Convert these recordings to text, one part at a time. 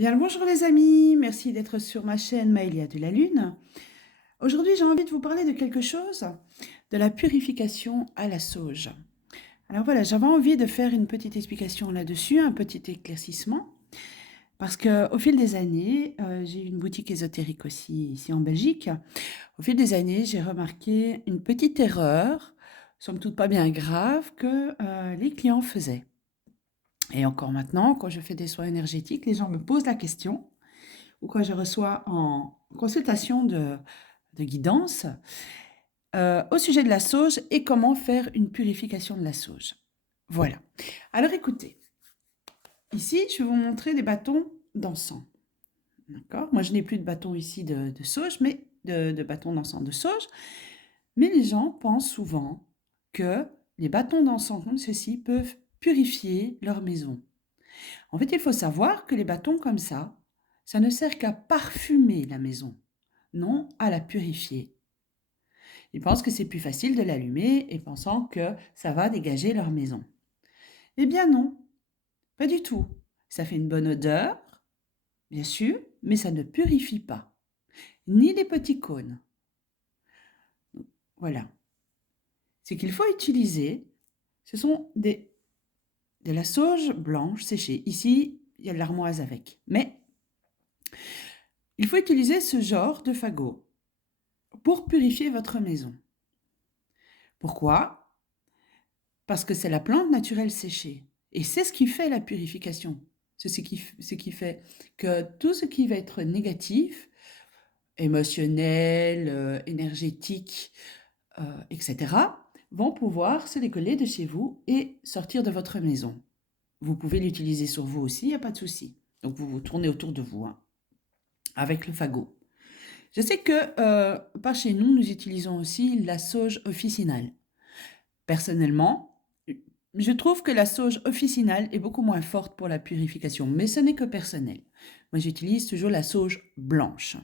Bien le bonjour les amis, merci d'être sur ma chaîne Maëlia de la Lune. Aujourd'hui j'ai envie de vous parler de quelque chose, de la purification à la sauge. Alors voilà, j'avais envie de faire une petite explication là-dessus, un petit éclaircissement, parce qu'au fil des années, j'ai une boutique ésotérique aussi ici en Belgique. Au fil des années, j'ai remarqué une petite erreur, somme toute pas bien grave, que les clients faisaient. Et encore maintenant, quand je fais des soins énergétiques, les gens me posent la question, ou quand je reçois en consultation de guidance au sujet de la sauge et comment faire une purification de la sauge. Voilà. Alors écoutez, ici je vais vous montrer des bâtons d'encens. D'accord. Moi je n'ai plus de bâton ici de sauge, mais de bâtons d'encens de sauge. Mais les gens pensent souvent que les bâtons d'encens comme ceci peuvent purifier leur maison. En fait, il faut savoir que les bâtons comme ça ne sert qu'à parfumer la maison, non à la purifier. Ils pensent que c'est plus facile de l'allumer et pensant que ça va dégager leur maison. Eh bien non, pas du tout. Ça fait une bonne odeur, bien sûr, mais ça ne purifie pas, ni les petits cônes. Voilà. Ce qu'il faut utiliser, ce sont de la sauge blanche séchée. Ici, il y a de l'armoise avec. Mais il faut utiliser ce genre de fagot pour purifier votre maison. Pourquoi? Parce que c'est la plante naturelle séchée. Et c'est ce qui fait la purification. C'est ce qui fait que tout ce qui va être négatif, émotionnel, énergétique, etc., vont pouvoir se décoller de chez vous et sortir de votre maison. Vous pouvez l'utiliser sur vous aussi, il n'y a pas de souci. Donc vous vous tournez autour de vous, hein, avec le fagot. Je sais que par chez nous, nous utilisons aussi la sauge officinale. Personnellement, je trouve que la sauge officinale est beaucoup moins forte pour la purification, mais ce n'est que personnel. Moi, j'utilise toujours la sauge blanche.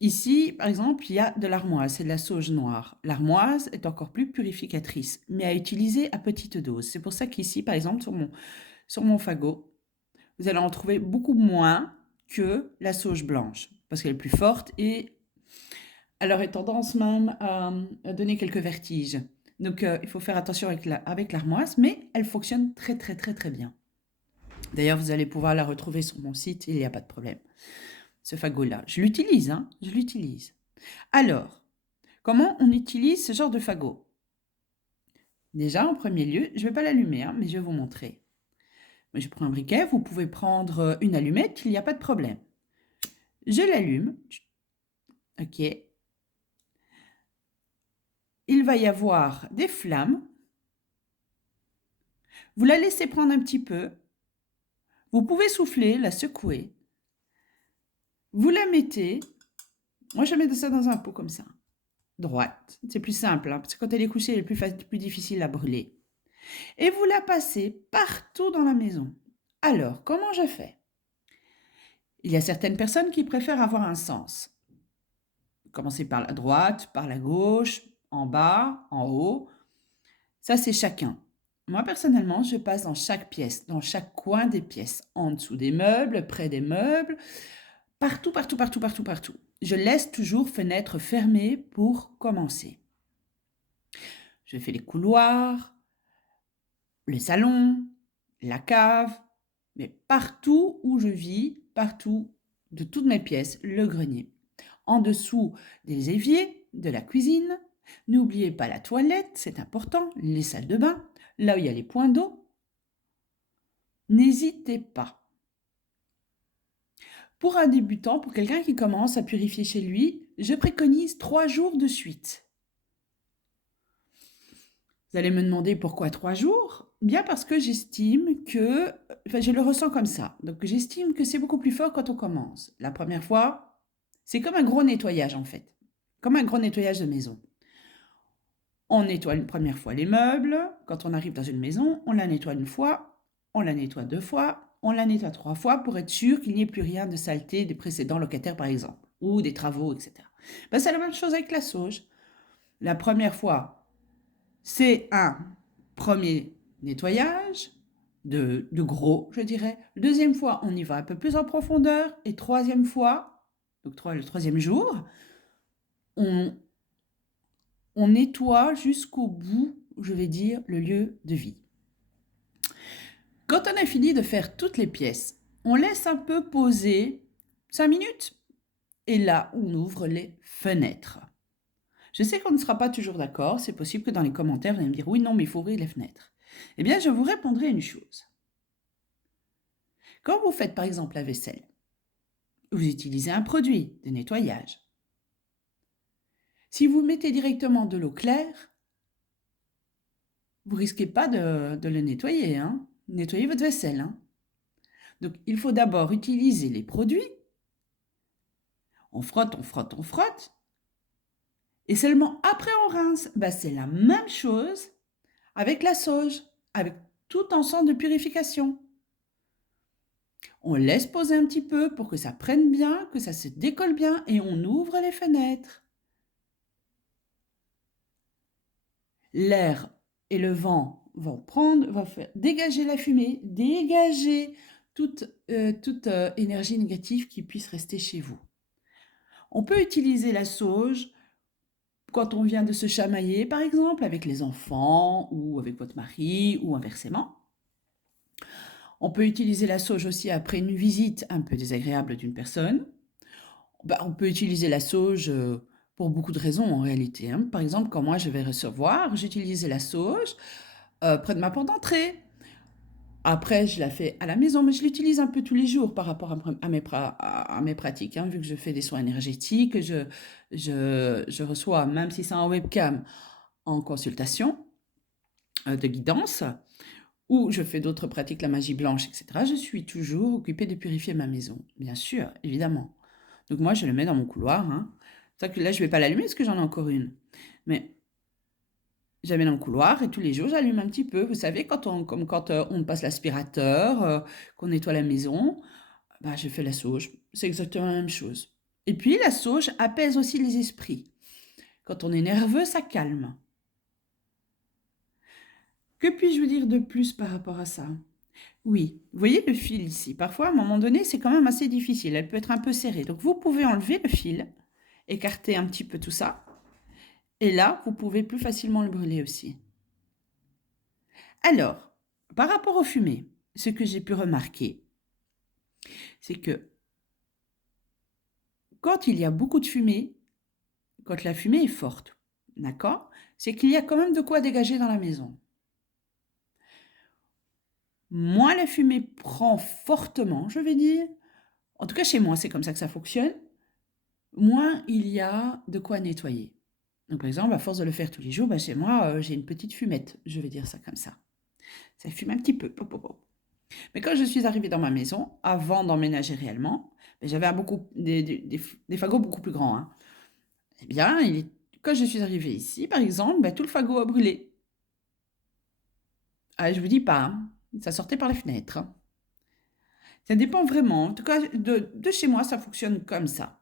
Ici, par exemple, il y a de l'armoise, c'est de la sauge noire. L'armoise est encore plus purificatrice, mais à utiliser à petite dose. C'est pour ça qu'ici, par exemple, sur mon fagot, vous allez en trouver beaucoup moins que la sauge blanche, parce qu'elle est plus forte et elle aurait tendance même à donner quelques vertiges. Donc, il faut faire attention avec l'armoise, mais elle fonctionne très, très, très, très bien. D'ailleurs, vous allez pouvoir la retrouver sur mon site, il n'y a pas de problème. Ce fagot-là, je l'utilise, hein, je l'utilise. Alors, comment on utilise ce genre de fagot? Déjà, en premier lieu, je ne vais pas l'allumer, hein, mais je vais vous montrer. Moi, je prends un briquet, vous pouvez prendre une allumette, il n'y a pas de problème. Je l'allume, ok. Il va y avoir des flammes. Vous la laissez prendre un petit peu. Vous pouvez souffler, la secouer. Vous la mettez. Moi, je mets ça dans un pot comme ça. Droite. C'est plus simple, hein, parce que quand elle est couchée, elle est plus difficile à brûler. Et vous la passez partout dans la maison. Alors, comment je fais? Il y a certaines personnes qui préfèrent avoir un sens. Commencer par la droite, par la gauche, en bas, en haut. Ça, c'est chacun. Moi, personnellement, je passe dans chaque pièce, dans chaque coin des pièces, en dessous des meubles, près des meubles, partout, partout, partout, partout, partout. Je laisse toujours fenêtre fermée pour commencer. Je fais les couloirs, le salon, la cave, mais partout où je vis, partout, de toutes mes pièces, le grenier. En dessous des éviers, de la cuisine. N'oubliez pas la toilette, c'est important, les salles de bain, là où il y a les points d'eau. N'hésitez pas. Pour un débutant, pour quelqu'un qui commence à purifier chez lui, je préconise 3 jours de suite. Vous allez me demander pourquoi 3 jours? Bien parce que j'estime que, enfin je le ressens comme ça, donc j'estime que c'est beaucoup plus fort quand on commence. La première fois, c'est comme un gros nettoyage en fait, comme un gros nettoyage de maison. On nettoie une première fois les meubles, quand on arrive dans une maison, on la nettoie une fois, on la nettoie 2 fois, on la nettoie 3 fois pour être sûr qu'il n'y ait plus rien de saleté des précédents locataires par exemple, ou des travaux, etc. Ben, c'est la même chose avec la sauge. La première fois, c'est un premier nettoyage, de gros, je dirais. Deuxième fois, on y va un peu plus en profondeur. Et troisième fois, donc le troisième jour, on, on nettoie jusqu'au bout, je vais dire, le lieu de vie. Quand on a fini de faire toutes les pièces, on laisse un peu poser 5 minutes. Et là, on ouvre les fenêtres. Je sais qu'on ne sera pas toujours d'accord. C'est possible que dans les commentaires, vous allez me dire « Oui, non, mais il faut ouvrir les fenêtres. » Eh bien, je vous répondrai une chose. Quand vous faites par exemple la vaisselle, vous utilisez un produit de nettoyage. Si vous mettez directement de l'eau claire, vous ne risquez pas de le nettoyer. Hein. Nettoyez votre vaisselle. Hein. Donc, il faut d'abord utiliser les produits. On frotte, on frotte, on frotte. Et seulement après, on rince. Ben, c'est la même chose avec la sauge, avec tout ensemble de purification. On laisse poser un petit peu pour que ça prenne bien, que ça se décolle bien et on ouvre les fenêtres. L'air et le vent vont faire dégager la fumée, dégager toute énergie négative qui puisse rester chez vous. On peut utiliser la sauge quand on vient de se chamailler, par exemple, avec les enfants ou avec votre mari ou inversement. On peut utiliser la sauge aussi après une visite un peu désagréable d'une personne. On peut utiliser la sauge pour beaucoup de raisons en réalité. Hein. Par exemple, quand moi je vais recevoir, j'utilise la sauge près de ma porte d'entrée. Après, je la fais à la maison, mais je l'utilise un peu tous les jours par rapport à mes pratiques. Hein, vu que je fais des soins énergétiques, je reçois, même si c'est en webcam, en consultation de guidance, ou je fais d'autres pratiques, la magie blanche, etc. Je suis toujours occupée de purifier ma maison, bien sûr, évidemment. Donc moi, je le mets dans mon couloir. Hein. C'est ça que là, je ne vais pas l'allumer parce que j'en ai encore une. Mais je la mets dans le couloir et tous les jours, j'allume un petit peu. Vous savez, comme quand on passe l'aspirateur, qu'on nettoie la maison, bah, je fais la sauge. C'est exactement la même chose. Et puis, la sauge apaise aussi les esprits. Quand on est nerveux, ça calme. Que puis-je vous dire de plus par rapport à ça? Oui, vous voyez le fil ici. Parfois, à un moment donné, c'est quand même assez difficile. Elle peut être un peu serrée. Donc, vous pouvez enlever le fil, écarter un petit peu tout ça. Et là, vous pouvez plus facilement le brûler aussi. Alors, par rapport aux fumées, ce que j'ai pu remarquer, c'est que quand il y a beaucoup de fumée, quand la fumée est forte, d'accord, c'est qu'il y a quand même de quoi dégager dans la maison. Moins la fumée prend fortement, je vais dire, en tout cas chez moi, c'est comme ça que ça fonctionne, moins il y a de quoi nettoyer. Donc, par exemple, à force de le faire tous les jours, chez moi, j'ai une petite fumette, je vais dire ça comme ça. Ça fume un petit peu. Pop, pop, pop. Mais quand je suis arrivée dans ma maison, avant d'emménager réellement, j'avais des fagots beaucoup plus grands. Hein. Eh bien, quand je suis arrivée ici, par exemple, tout le fagot a brûlé. Ah, je vous dis pas, hein, ça sortait par la fenêtre. Hein. Ça dépend vraiment. En tout cas, de chez moi, ça fonctionne comme ça.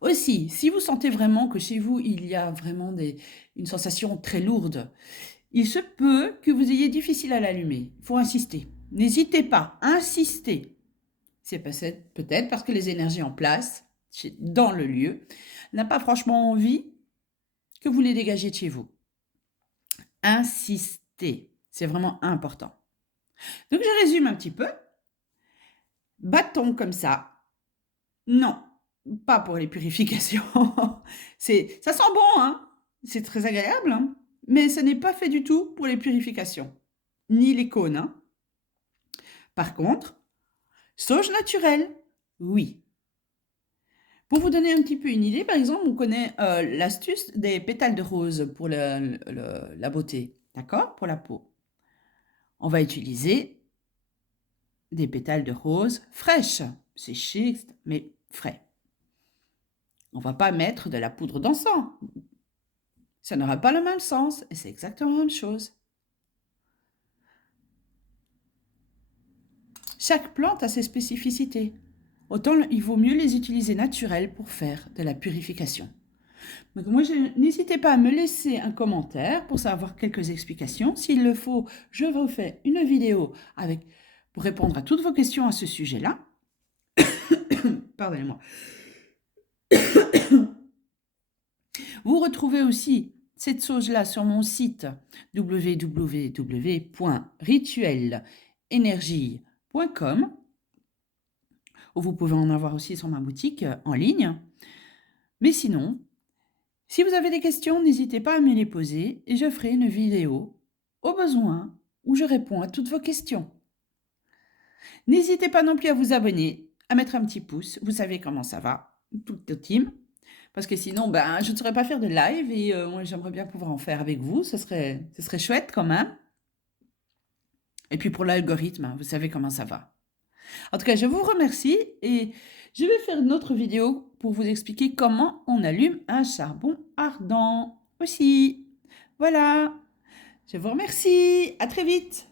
Aussi, si vous sentez vraiment que chez vous, il y a vraiment une sensation très lourde, il se peut que vous ayez difficile à l'allumer. Il faut insister. N'hésitez pas, insistez. C'est peut-être parce que les énergies en place, dans le lieu, n'a pas franchement envie que vous les dégagiez de chez vous. Insistez, c'est vraiment important. Donc je résume un petit peu. Bâton comme ça, non, pas pour les purifications. Ça sent bon, hein, c'est très agréable, hein, mais ce n'est pas fait du tout pour les purifications, ni les cônes. Hein. Par contre, sauge naturelle, oui. Pour vous donner un petit peu une idée, par exemple, on connaît l'astuce des pétales de rose pour la beauté, d'accord? Pour la peau. On va utiliser des pétales de rose fraîches, séchés, mais frais. On ne va pas mettre de la poudre d'encens. Ça n'aura pas le même sens et c'est exactement la même chose. Chaque plante a ses spécificités. Autant il vaut mieux les utiliser naturelles pour faire de la purification. Donc moi, n'hésitez pas à me laisser un commentaire pour savoir quelques explications. S'il le faut, je refais une vidéo pour répondre à toutes vos questions à ce sujet-là. Pardonnez-moi. Vous retrouvez aussi cette sauge-là sur mon site www.rituelenergie.com, où vous pouvez en avoir aussi sur ma boutique en ligne. Mais sinon, si vous avez des questions, n'hésitez pas à me les poser et je ferai une vidéo au besoin où je réponds à toutes vos questions. N'hésitez pas non plus à vous abonner, à mettre un petit pouce, vous savez comment ça va, toute la team. Parce que sinon, je ne saurais pas faire de live et moi, j'aimerais bien pouvoir en faire avec vous. Ce serait chouette quand même. Et puis pour l'algorithme, vous savez comment ça va. En tout cas, je vous remercie et je vais faire une autre vidéo pour vous expliquer comment on allume un charbon ardent aussi. Voilà, je vous remercie. À très vite.